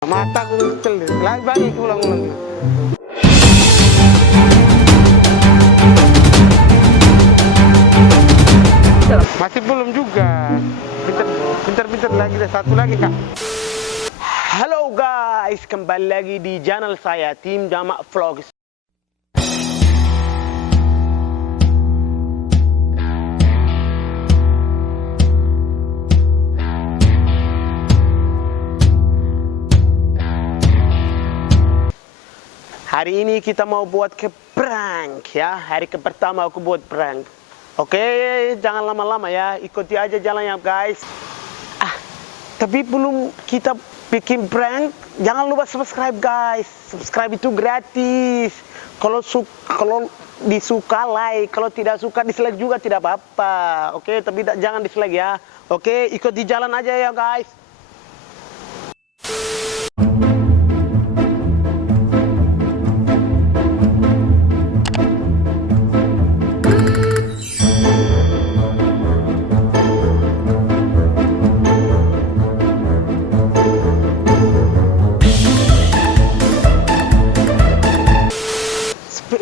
Mataku kelih. Lagi balik ulang-ulang. Masih belum juga. Pintar-pintar lagi deh, satu lagi kak. Halo guys, kembali lagi di channel saya Tim Jamak Vlogs. Hari ini kita mau buat ke prank ya. Hari pertama aku buat prank. Oke, jangan lama-lama ya. Ikuti aja jalannya guys. Tapi belum kita bikin prank, jangan lupa subscribe guys. Subscribe itu gratis. Kalau disuka like, kalau tidak suka dislike juga tidak apa-apa. Oke, tapi jangan dislike ya. Oke, ikut di jalan aja ya guys.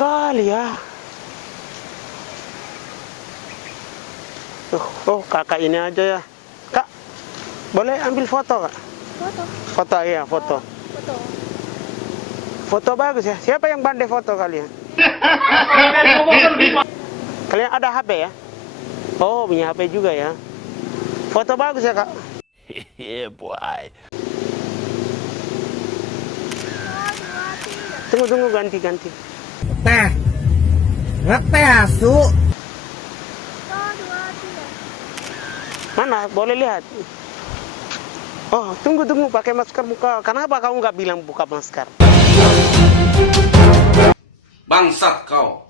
Kali ya. Oh, kakak ini aja ya. Kak, boleh ambil foto kak? Foto. Foto iya, foto. Foto. Foto bagus ya. Siapa yang pandai foto kalian? Kalian ada HP ya? Oh, punya HP juga ya. Foto bagus ya kak? Yeah boy. Tunggu ganti. Teh, ngeteh asu. Mana? Boleh lihat? Oh, tunggu pakai masker muka. Kenapa kamu nggak bilang buka masker? Bangsat kau.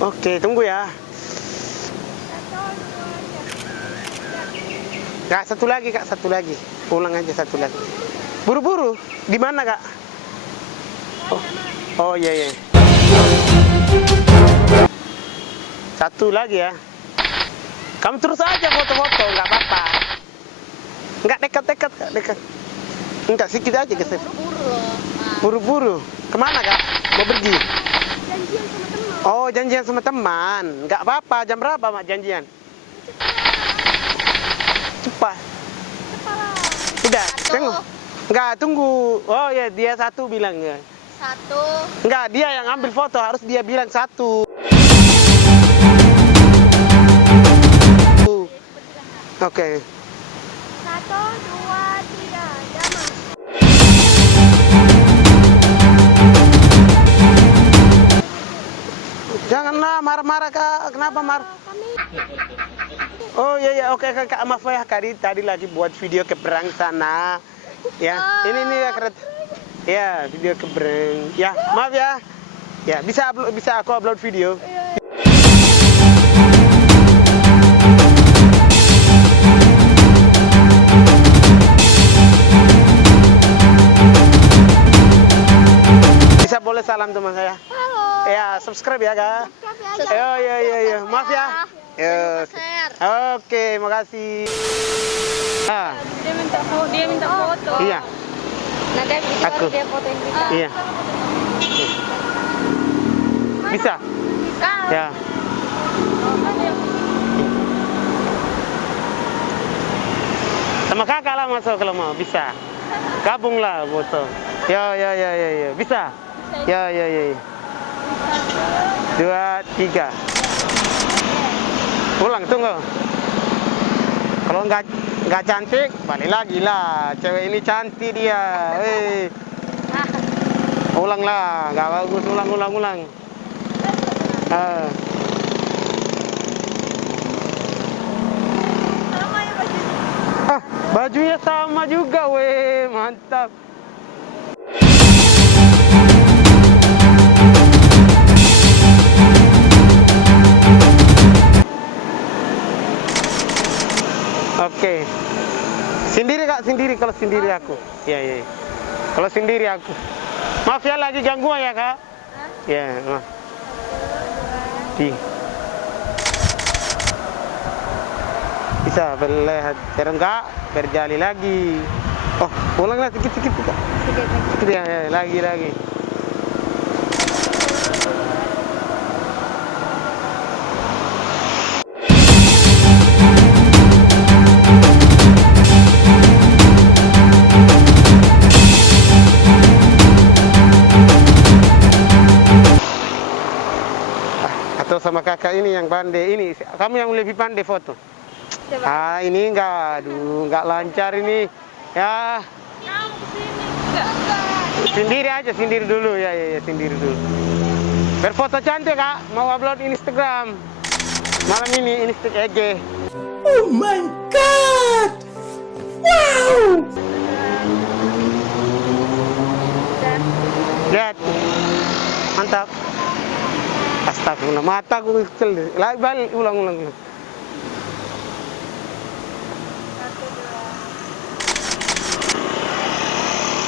Oke, tunggu ya. Kak, satu lagi. Pulang aja satu lagi. Buru-buru. Di mana kak? Oh iya. Satu lagi ya. Kamu terus aja foto-foto, nggak apa-apa. Nggak dekat. Enggak, sedikit aja geser. Buru-buru. Kemana kak? Mau pergi? Janjian sama teman. Oh, janjian sama teman. Nggak apa-apa. Jam berapa mak janjian? Cepat. Udah, tunggu. Nggak, tunggu. Oh ya, dia satu bilang ya. Satu. Enggak, dia yang ambil foto, harus dia bilang satu. Oke. 1, 2, 3, damai. Janganlah marah-marah kak. Kenapa marah? Oh iya, oke kak, maaf ya tadi lagi buat video ke prank sana. Ya, ini ya kereta. Ya, video ke prank. Ya, maaf ya. Ya, bisa aku upload video. Bisa boleh salam teman saya. Halo. Ya, subscribe ya kak. Iya. Maaf ya. Ya. Oke, makasih. Dia minta foto. Iya. Nanti Aku. dia fotoin kita. Iya. Bisa? Kak. Ya. Sama kakak lah masuk kalau mau, bisa. Gabunglah foto. Ya. Bisa? Ya. 2, 3. Pulang, tunggu. Kalau nggak cantik, balik lagi lah. Cewek ini cantik dia. Ulang lah, nggak bagus. Ulang. Bajunya sama juga, weh, mantap. Oke. Sendiri kak, kalau sendiri aku. Iya. Kalau sendiri aku. Maaf ya lagi gangguan ya kak. Ya, maaf. Bisa berlihat, enggak berjali lagi. Oh, ulang lagi sedikit. Sedikit lagi. Ya, lagi. Atau sama kakak ini yang pandai ini, kamu yang lebih pandai foto. Coba. Ini enggak lancar ini. Ya, Kamu kesini. Enggak. sendiri dulu ya, sendiri dulu. Berfoto cantik kak, mau upload Instagram. Malam ini Instagram EG. Oh my god! Wow! Dan Lihat, mantap. Astagfirullah, mataku kecil. Balik, ulang.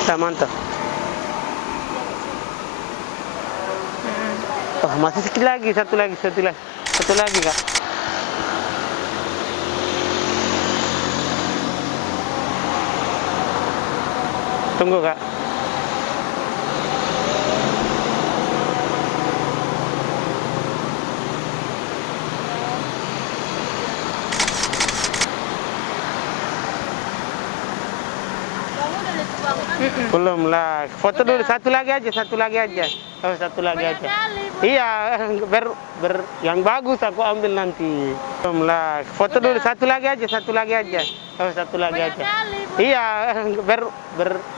Nah, mantap. Oh, masih sedikit lagi, satu lagi kak. Tunggu kak. Belum lah. Foto dulu, satu lagi aja. Oh, satu lagi aja. Iya, yang bagus aku ambil nanti. Belum lah. Foto dulu, satu lagi aja. Oh, satu lagi aja. Iya,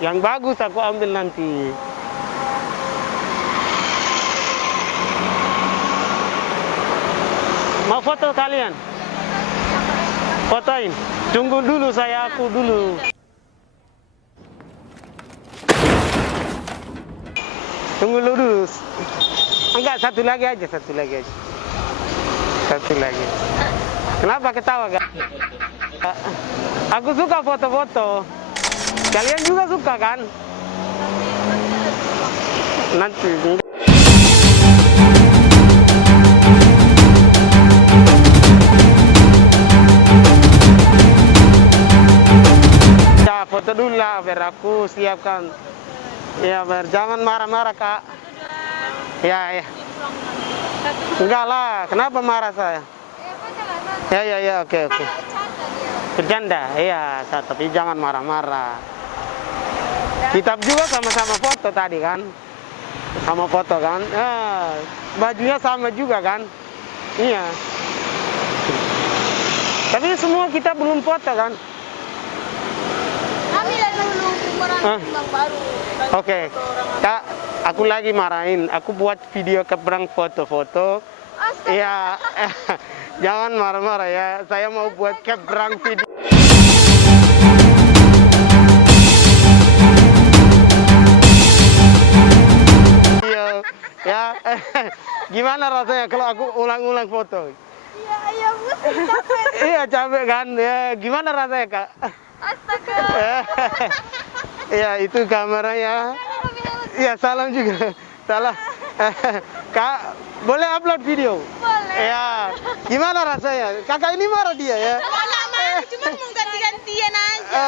yang bagus aku ambil nanti. Mau foto kalian? Fotoin. Tunggu dulu aku dulu. Tunggu dulu. Enggak, satu lagi aja. Kenapa ketawa, Kak? Aku suka foto-foto. Kalian juga suka kan? Nanti. Ya, foto dulu lah, biar aku siapkan. Ya, jangan marah-marah, Kak. Ya. Enggak lah, kenapa marah saya? Ya, oke. Bercanda, iya, tapi jangan marah-marah. Kita juga sama-sama foto tadi kan? Sama foto kan? Bajunya sama juga kan? Iya. Tapi semua kita belum foto kan? ambil dulu ukuran timbang baru. Oke, Kak, aku lagi marahin. Aku buat video kebrang foto-foto. Iya, jangan marah-marah ya. Saya mau buat kebrang video. Ya, gimana rasanya kalau aku ulang-ulang foto? Iya, pusing capek. Iya, capek kan? Ya, gimana rasanya, Kak? Astaga. Iya, itu kameranya. Iya, salam juga. Salah. Kak, boleh upload video? Boleh. Iya. Gimana rasanya? Kakak ini marah dia ya? Mana marah, cuma mau ganti-gantian aja.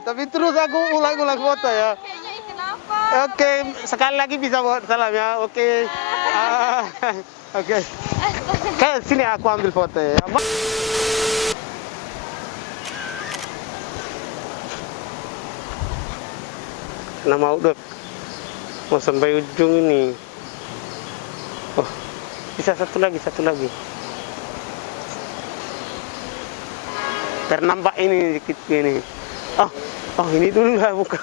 Tapi terus aku ulang-ulang foto ya. Kayaknya ini kenapa? Oke, sekali lagi bisa buat salam ya. Oke. Oke. Kayak sini aku ambil foto ya. Nama udah mau sampai ujung ini. Oh, bisa satu lagi. Ternampak ini dikit ini. Oh ini dulu lah buka.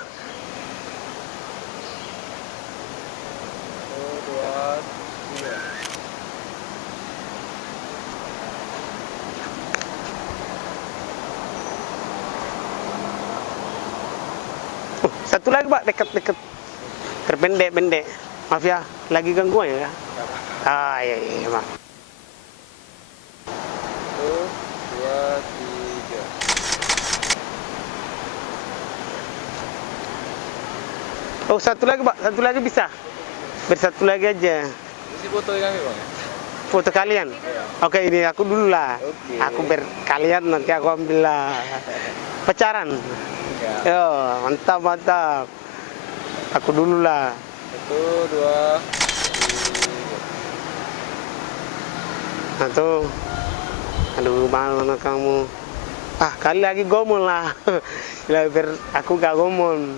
Satu lagi Pak, dekat. Terpendek. Maaf ya, lagi gangguan ya. Iya, Mak. 1, 2, 3. Oh, satu lagi Pak, satu lagi bisa. Bersatu lagi aja. Isi foto kami Bang. Foto kalian? Oke, ini aku dulu lah. Oke. Aku berkalian nanti aku ambil lah. Pacaran. Enggak. Ya. Yo, mantap, mantap. Aku dulu lah. 1, 2, 3. Satu. Aduh, mana kamu? Ah, kali lagi gomol lah. Biar aku gak gomol.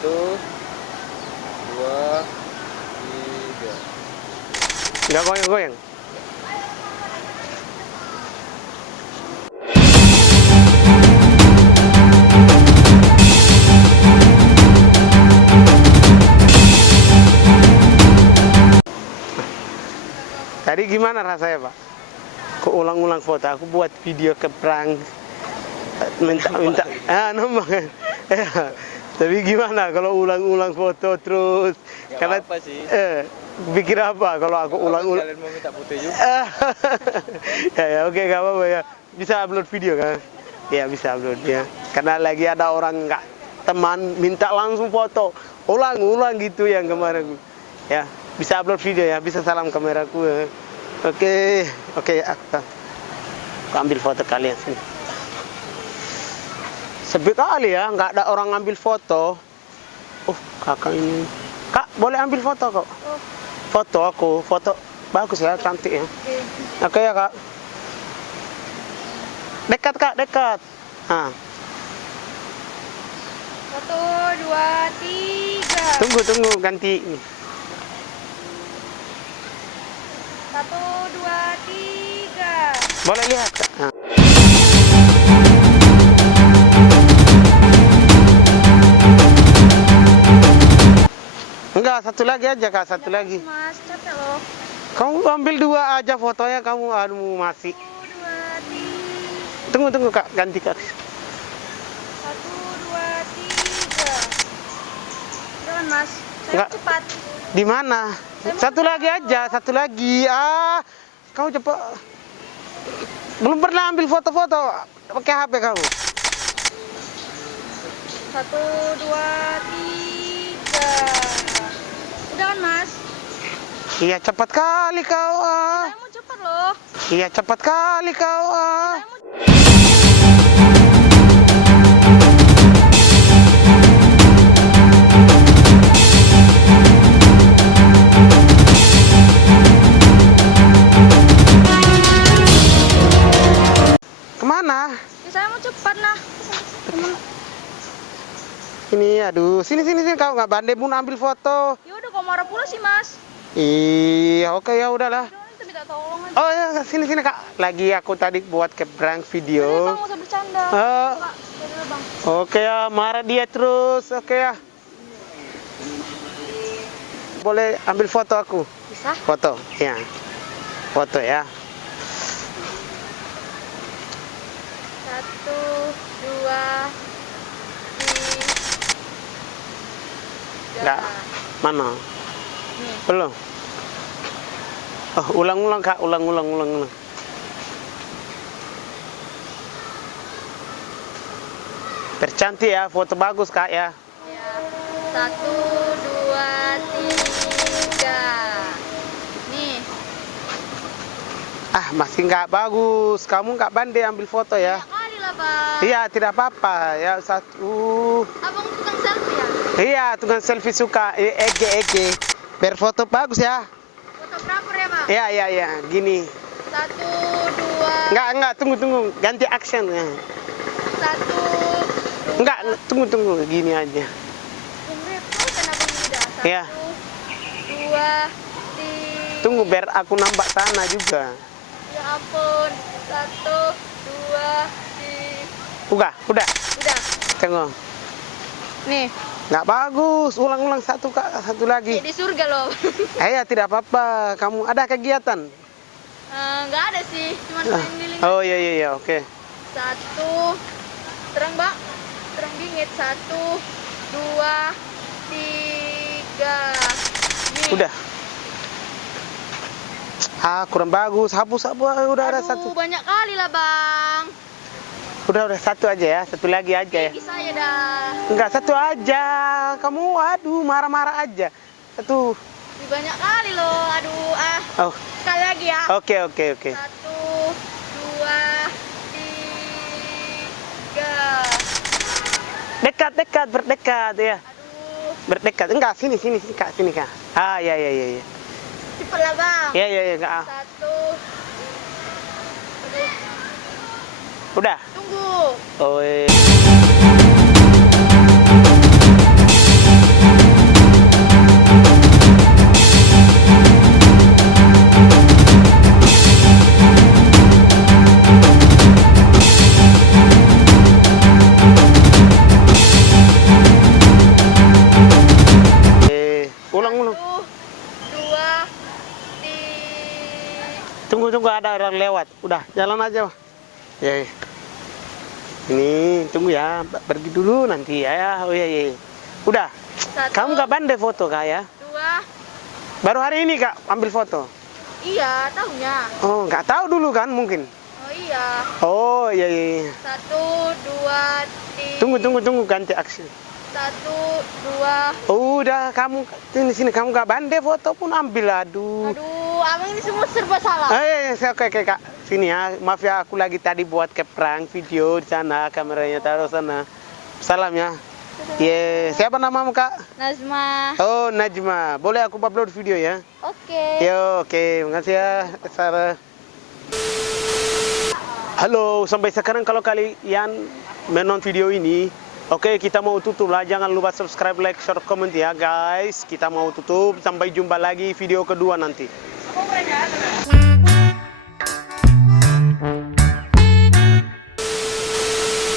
1, 2, 3. Gak goyang-goyang. Tadi gimana rasanya, Pak? Kok ulang-ulang foto? Aku buat video ke prank. Minta. Nambah. Ya. Tapi gimana kalau ulang-ulang foto terus? Gak Karena apa-apa sih. pikir apa kalau aku ulang-ulang? Kalian mau minta foto juga? Ya, oke, gak apa-apa ya. Bisa upload video kan? Ya, bisa upload ya. Karena lagi ada orang nggak teman minta langsung foto. Ulang-ulang gitu yang kemarin. Ya, bisa upload video ya. Bisa salam kameraku ya. Oke, aku ambil foto kalian sini. Sepi kali ya, nggak ada orang ambil foto. Oh, kakak ini. Kak, boleh ambil foto kok? Foto aku, foto bagus ya, cantik ya. Oke ya, Kak. Dekat, Kak, dekat. Nah, 1, 2, 3. tunggu, ganti ini. 1, 2, 3. Boleh lihat, Kak. Nah. Enggak, satu lagi aja, Kak, satu lagi. Mas, capek loh. Kamu ambil dua aja fotonya, kamu aduh masih. 1, 2, 3. Tunggu, Kak, ganti, Kak. 1, 2, 3. Jangan, Mas. Saya Enggak. cepat. Di mana? Satu lagi aja, satu lagi. Ah, kamu cepat. Belum pernah ambil foto-foto pakai HP kamu. 1, 2, 3. Udah kan, Mas? Iya, cepat kali kau. Ah. Saya mau cepat loh. Iya, cepat kali kau. Ah. Saya mau Kemana? Ya, saya mau cepat nah. Ini, aduh, sini kau nggak bandai pun ambil foto. Ya udah kok marah pula sih, Mas. Iya, oke ya udahlah. Udah, kita minta tolong aja. Oh ya, sini Kak. Lagi aku tadi buat ke prank Udah, video. Bang, nggak usah bercanda. Oh. Kak, udah, Bang. Oke ya, marah dia terus. Oke ya. Boleh ambil foto aku? Bisa? Foto, ya. Foto ya. 1, 2, 3. Enggak. Mana? Nih. Belum. Oh, ulang-ulang Kak, ulang. Tercantik ya, foto bagus Kak ya. Ya. 1, 2, 3. Nih. Ah, masih nggak bagus. Kamu nggak pandai ambil foto ya? Kali lah, Bang. Iya, tidak apa-apa. Ya, satu. Abang tukang selfie ya? Iya, tukang selfie suka. Ege. Biar foto bagus ya. Fotografer ya, Bang? Iya. Gini. 1, 2. Enggak, tunggu. Ganti action ya. 1. Enggak, tunggu. Gini aja. Repot kan abang udah. 1, Iya. 2, 3. Tunggu biar aku nambah sana juga. Ya ampun. 1, 2, 3. Udah. Udah. Tunggu. Nih. Nggak bagus. Ulang satu Kak, satu lagi. Di surga loh. Ya, tidak apa-apa. Kamu ada kegiatan? Nggak ada sih, cuma keliling. Oh iya, oke. 1. Terang, Bang. Terang dingin. 1, 2, 3. Nih. Udah. Ah, kurang bagus. Hapus. Udah ada Aduh, satu. banyak kali lah, Bang. Udah satu aja ya. Satu lagi aja ya. Gigi saya dah. Enggak, satu aja. Kamu aduh marah-marah aja. Satu. Ini banyak kali loh. Aduh, Oh, sekali lagi ya. oke. 1, 2, 3. Dekat, berdekat ya. Aduh. Berdekat. Enggak, sini Kak, sini Kak. Ah, ya. Cepet lah bang. Ya, Kak. 1. Aduh. Udah. Tunggu. Oh, ulang. 1, 2, 3. Tunggu, ada orang lewat. Udah, jalan aja. Ya. Ini tunggu ya, pergi dulu nanti ya. Oh iya. Udah. 1, Kamu nggak pandai foto Kak ya? 2. Baru hari ini Kak ambil foto. Iya, tahunya. Oh, nggak tahu dulu kan mungkin. Oh iya. Oh iya. 1, 2, 3. Tunggu ganti aksi. 1, 2. Udah, kamu sini kamu nggak pandai foto pun ambil. Aduh. Aduh, abang ini semua serba salah. Oke Kak. Sini ya. Maaf ya, aku lagi tadi buat prank video di sana, kameranya taruh sana. Salam ya. Siapa namamu Kak? Nazma. Oh, Najma. Boleh aku upload video ya? Oke. Yo, oke. Makasih ya, Sarah. Halo, sampai sekarang kalau kalian menonton video ini, oke, kita mau tutup lah. Jangan lupa subscribe, like, share, comment ya guys. Kita mau tutup. Sampai jumpa lagi video kedua nanti.